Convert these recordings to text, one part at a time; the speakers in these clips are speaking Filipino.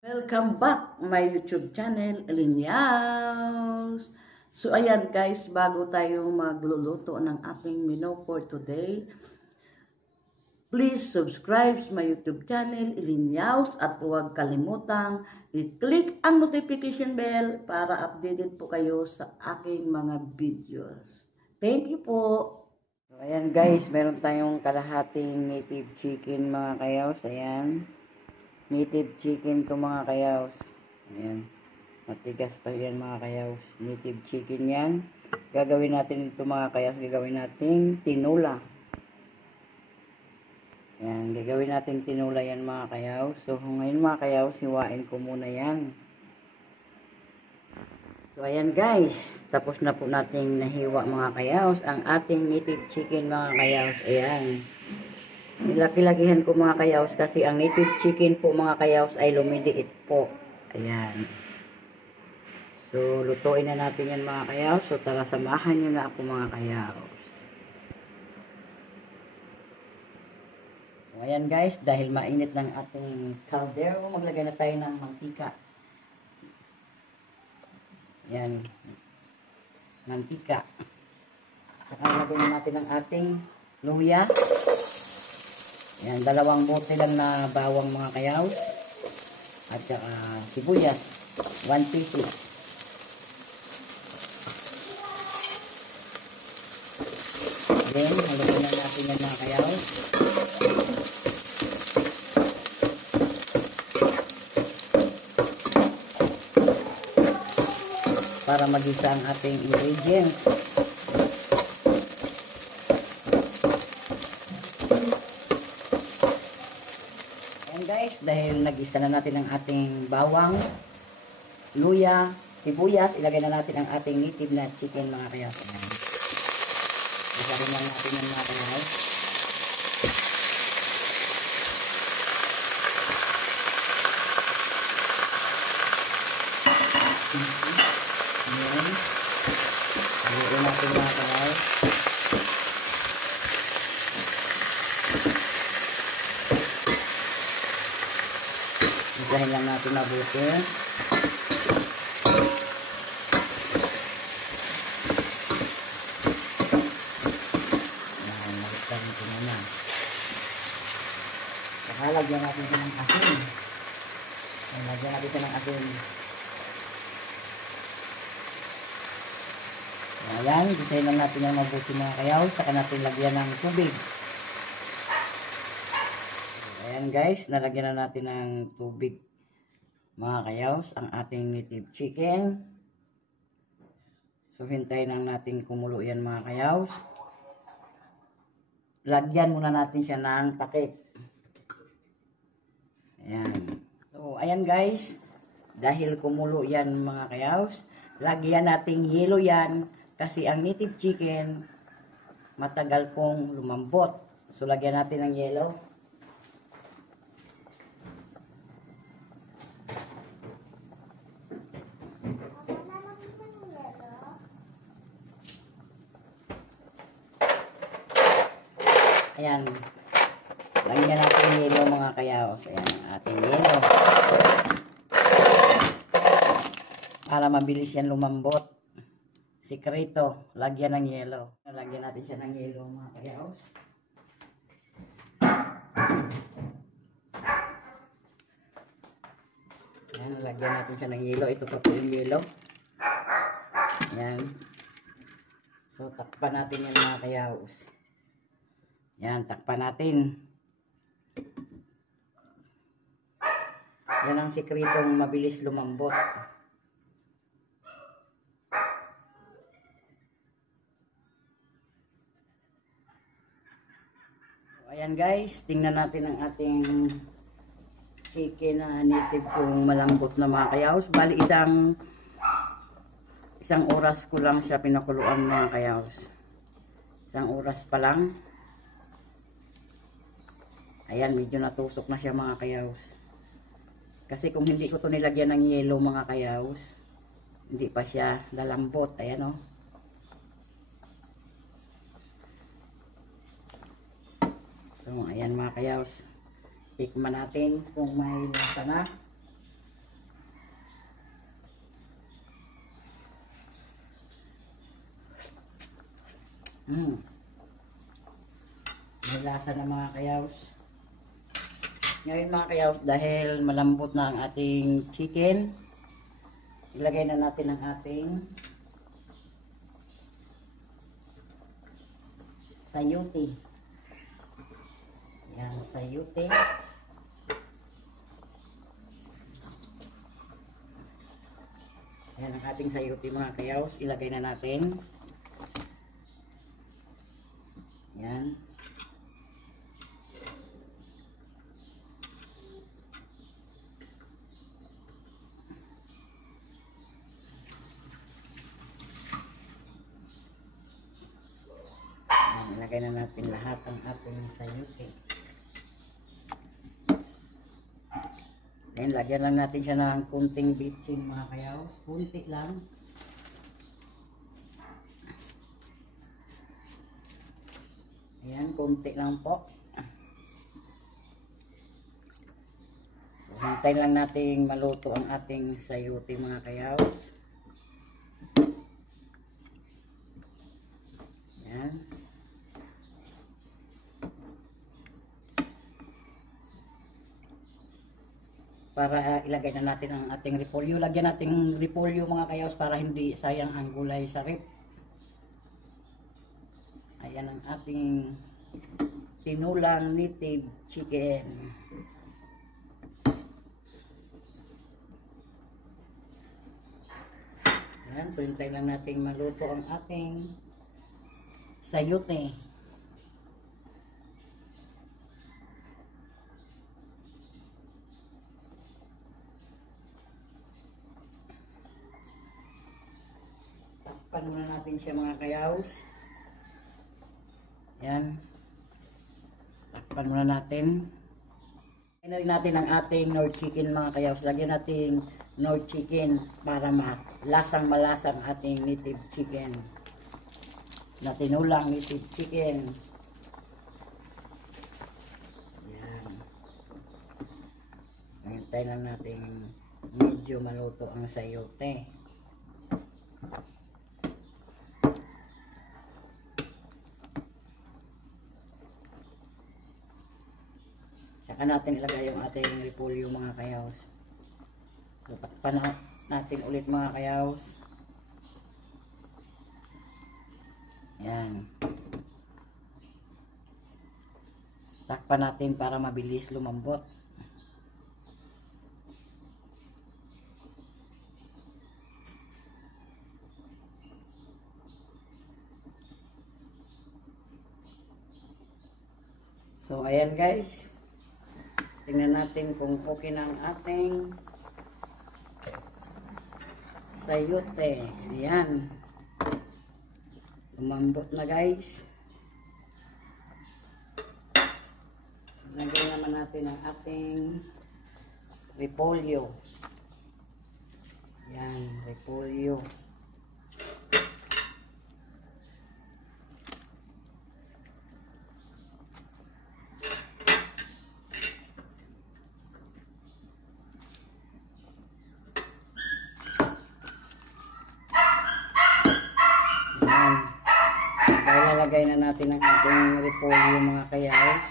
Welcome back my YouTube channel, Linyaws. So ayan guys, bago tayo magluluto ng ating menu for today, please subscribe sa my YouTube channel, Linyaws, at huwag kalimutang i-click ang notification bell para updated po kayo sa aking mga videos. Thank you po. So ayan guys, meron tayong kalahating native chicken mga kayaws. Ayan. Native chicken to mga kayaws. Ayan. Matigas pa yan mga kayaws. Native chicken yan. Gagawin natin ito mga kayaws. Gagawin natin tinula. Ayan. Gagawin natin tinula yan mga kayaws. So ngayon mga kayaws, hiwain ko muna yan. So ayan guys. Tapos na po nating nahiwa mga kayaws. Ang ating native chicken mga kayaws. Ayan. Nilaki-lakihan ko mga kayaws kasi ang native chicken po mga kayaws ay lumiliit po. Ayan. So, lutuin na natin yan mga kayaws. So, tara samahan nyo na ako mga kayaws. So, ayan guys, dahil mainit ng ating kaldero, maglagay na tayo ng mantika. Ayan. Mantika. Saka lagay na natin ang ating luya. Yan, 2 bote lang na bawang mga kayaws. At saka sibuyas, 1 pieces. Then, haluin na natin yan mga kayaws. Para magisa ang ating ingredients. Guys, dahil nag-isa na natin ang ating bawang, luya, sibuyas, ilagay na natin ang ating native na chicken mga kayaws. Ilagay na natin ang mga kayaws. Ayan. Ilagay natin mga kayaws. Dahil lang natin mabuti. Nakita rin ito muna. Saka lagyan natin siya ng asin. Lagyan natin siya ng asin. Ayan, gisahin lang natin yung mabuti mga kayaw. Saka natin lagyan ng tubig. Ayan guys, nalagyan na natin ng tubig mga kayaws ang ating native chicken. So hintayin lang natin kumulo yan mga kayaws. Lagyan muna natin siya ng takip. Ayan. So ayan guys, dahil kumulo yan mga kayaws, lagyan nating yelo yan kasi ang native chicken matagal pong lumambot. So lagyan natin ng yelo. Ayan. Lagyan natin yung yelo mga kayaos. Ayan ang ating yelo. Para mabilis yan lumambot. Sikreto, lagyan ng yelo. Lagyan natin siya ng yelo mga kayaos. Ayan, lagyan natin siya ng yelo. Ito pa po yung yelo. Ayan. So, takpan natin yan mga kayaos. Yan, takpan natin. Yan ang sikretong mabilis lumambot. So, ayan guys, tingnan natin ang ating chicken na native kung malambot na mga kayaws. Bali isang oras ko lang siya pinakuluan mga kayaws. Isang oras pa lang. Ayan, medyo natusok na siya mga kayaws. Kasi kung hindi ko to nilagyan ng yelo mga kayaws, hindi pa siya lalambot. Ayan o. So, ayan mga kayaws. Tikman natin kung may lasa na. Mm. May lasa na mga kayaws. Ngayon mga kayaws, dahil malambot na ang ating chicken, ilagay na natin ang ating sayote. Yan, sayote. Yan ang ating sayote mga kayaws. Ilagay na natin. Yan. Yan, ilagay na natin lahat ang ating sayote. Then, lagyan lang natin siya ng kunting bitchin mga kayaws. Kunti lang. Ayan, kunti lang po. So, hintayin lang natin maluto ang ating sayote mga kayaws. Ayan. Para ilagay na natin ang ating repolyo. Lagyan natin repolyo mga kayaws para hindi sayang ang gulay sa rep. Ayan ang ating tinulang native chicken. Ayan, so hintayin lang natin maluto ang ating sayote. Takpan muna natin siya mga kayaws. Yan. Takpan muna natin. Lagyan na rin natin ang ating Nor chicken mga kayaws. Lagyan natin Nor chicken para malasang malasang ating native chicken. Na tinulang native chicken. Yan. Hintayin lang natin medyo maluto ang sayote. Saka natin ilagay yung ating repolyo mga kayaws. Takpan natin ulit mga kayaws. Yan. Takpan natin para mabilis lumambot. So ayan guys. Tingnan natin kung okay na ang ating sayote. Ayan. Lumambot na guys. Lagyan naman natin ang ating repolyo. Ayan, repolyo. Ilalagay na natin ang ating repolyo mga kayaws.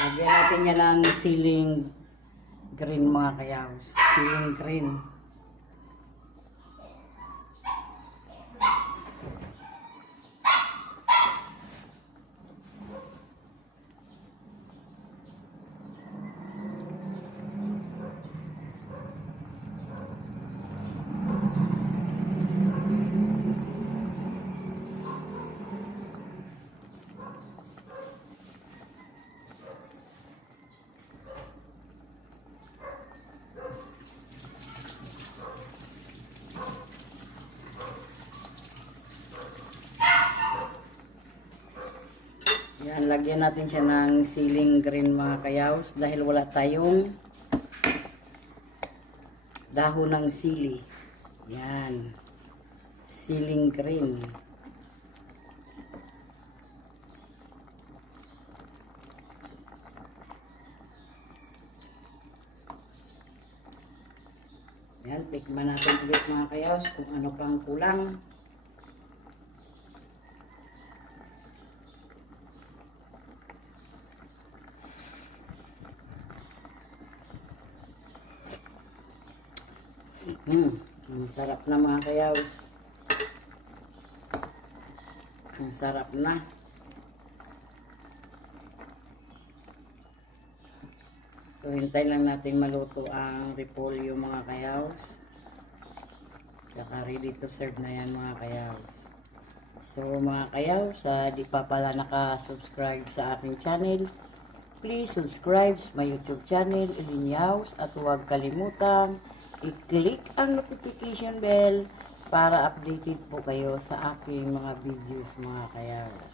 Lagyan natin yan ng siling green mga kayaws. Siling green. Yan, lagyan natin siya ng siling green mga kayaws dahil wala tayong dahon ng sili. Yan. Siling green. Iba natin ulit mga kayaws kung ano pang kulang. Ang sarap na mga kayaws. Ang sarap na. So, hintay lang natin maluto ang repolyo mga kayaws. Saka ready to serve na yan mga kayaws. So, mga kayaws, di pa pala naka-subscribe sa aking channel, please subscribe sa my YouTube channel, Ilinyaws, at huwag kalimutang i-click ang notification bell para updated po kayo sa aking mga videos mga kayaws.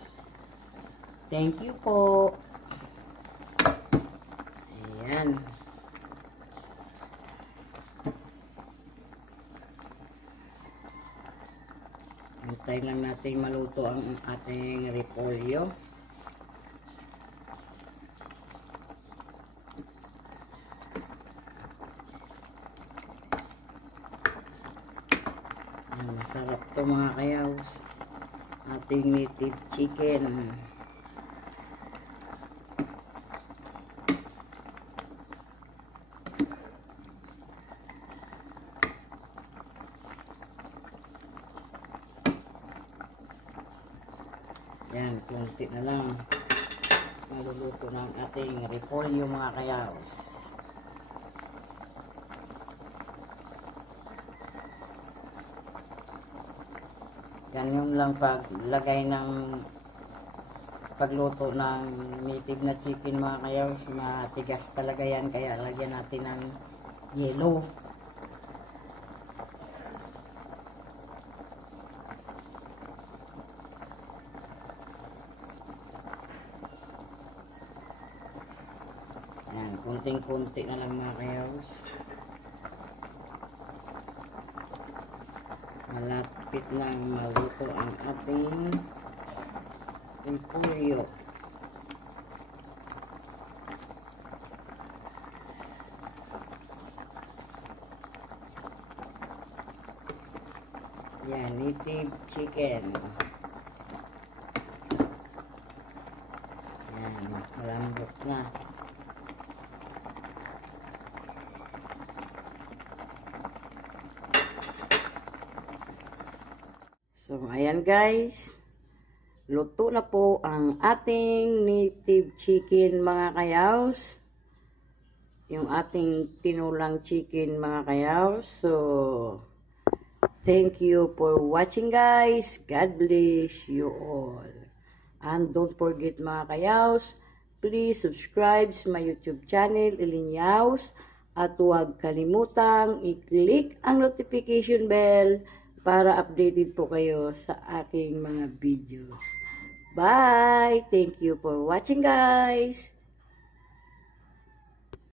Thank you po. Ayan. Antay lang natin maluto ang ating repolyo. Masarap to mga kayaws. Ating native chicken. Yan, kunti na lang maluluto ng ating repolyo mga kayaws. Ganyan lang paglagay ng pagluto ng native na chicken mga kayaws. Matigas talaga yan, kaya lagyan natin ng yelo. Yan, kunting-kunti na lang mga kayaws. Malapit nang maluto ang ating repolyo. Yan, native chicken. Yan, malambot na. So, ayan guys. Luto na po ang ating native chicken mga kayaws. Yung ating tinulang chicken mga kayaws. So, thank you for watching guys. God bless you all. And don't forget mga kayaws, please subscribe sa my YouTube channel, Ilinyaws. At huwag kalimutang i-click ang notification bell para updated po kayo sa aking mga videos. Bye! Thank you for watching guys!